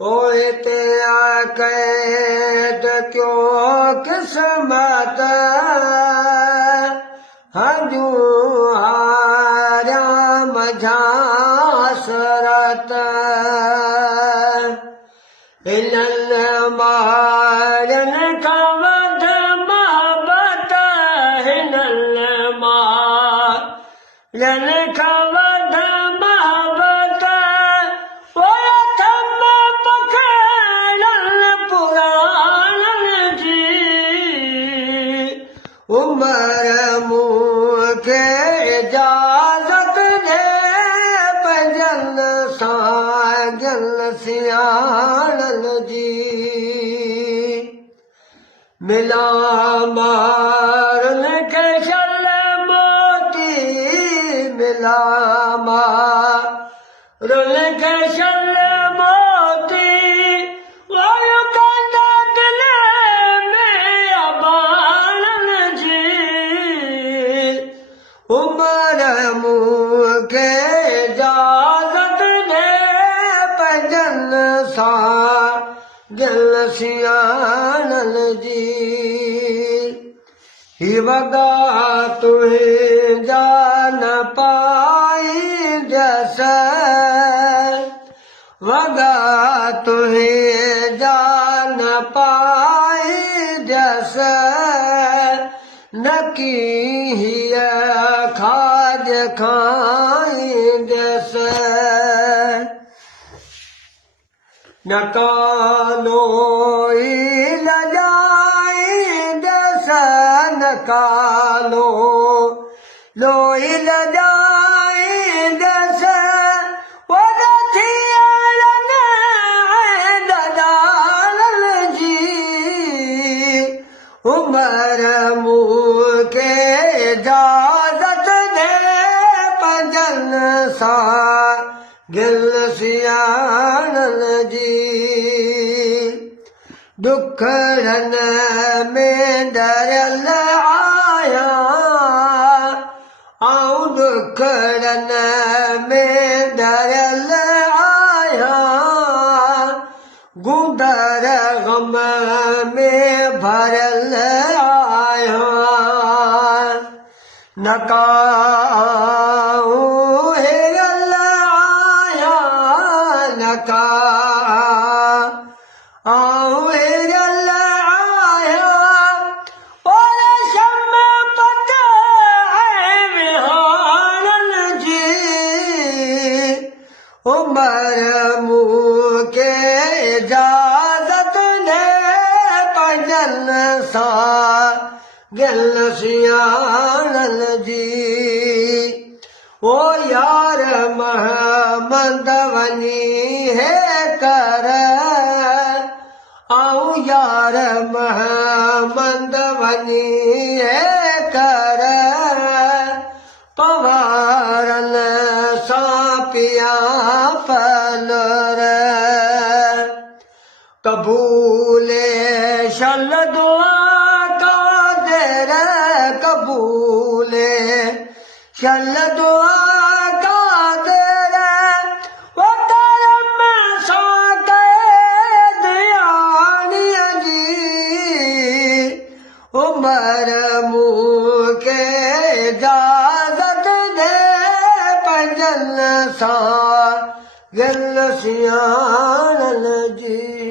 ओते कैद क्यों किस्मत हजू हारा मझासरत इनल मारन कवद महबत हिनल मारन कवद महबत थम पखड़न पुराणन जी उमर मूंखे इजाज़त दे पंजन साजन सियाणन जी मिला मारन के शल मोती मिला मारन के शल मोती वायु कंदा दिल में अबाणन जी उमर मूंखे इजाज़त दे पंजन साजन सियाणन जी ही वगा तुंहिंजा न पाईंदस वगा तुंहिंजा न पाईंदस न की हीअ खाज खाईंदस न कालो ई लॼाईंदस न कालो लोई लॼाईंदस वॾ थियण ददारन जी उमर मूंखे इजाज़त दे पंजन साजन सियाणन जी दुखड़न में डरियल आहियां आऊं दुखड़न में डरियल आहियां गुंदर गम में भरियल आहियां न काऊं हिरियल आहियां न काऊं हिरियल आहियां और शम पत विहाणन जी उमर मूंखे इजाज़त दे पंजन साजन सियाणन जी ओ यार महमद वञी है कर आऊं यार महमद वञी है कर पवारन सां पिया पलर कबूले शल दुआ कादिर कबूले शल दुआ कादिर वतरम सां कैद आणीअ जी उमर मूंखे इजाज़त दे पंजन साजन सियाणन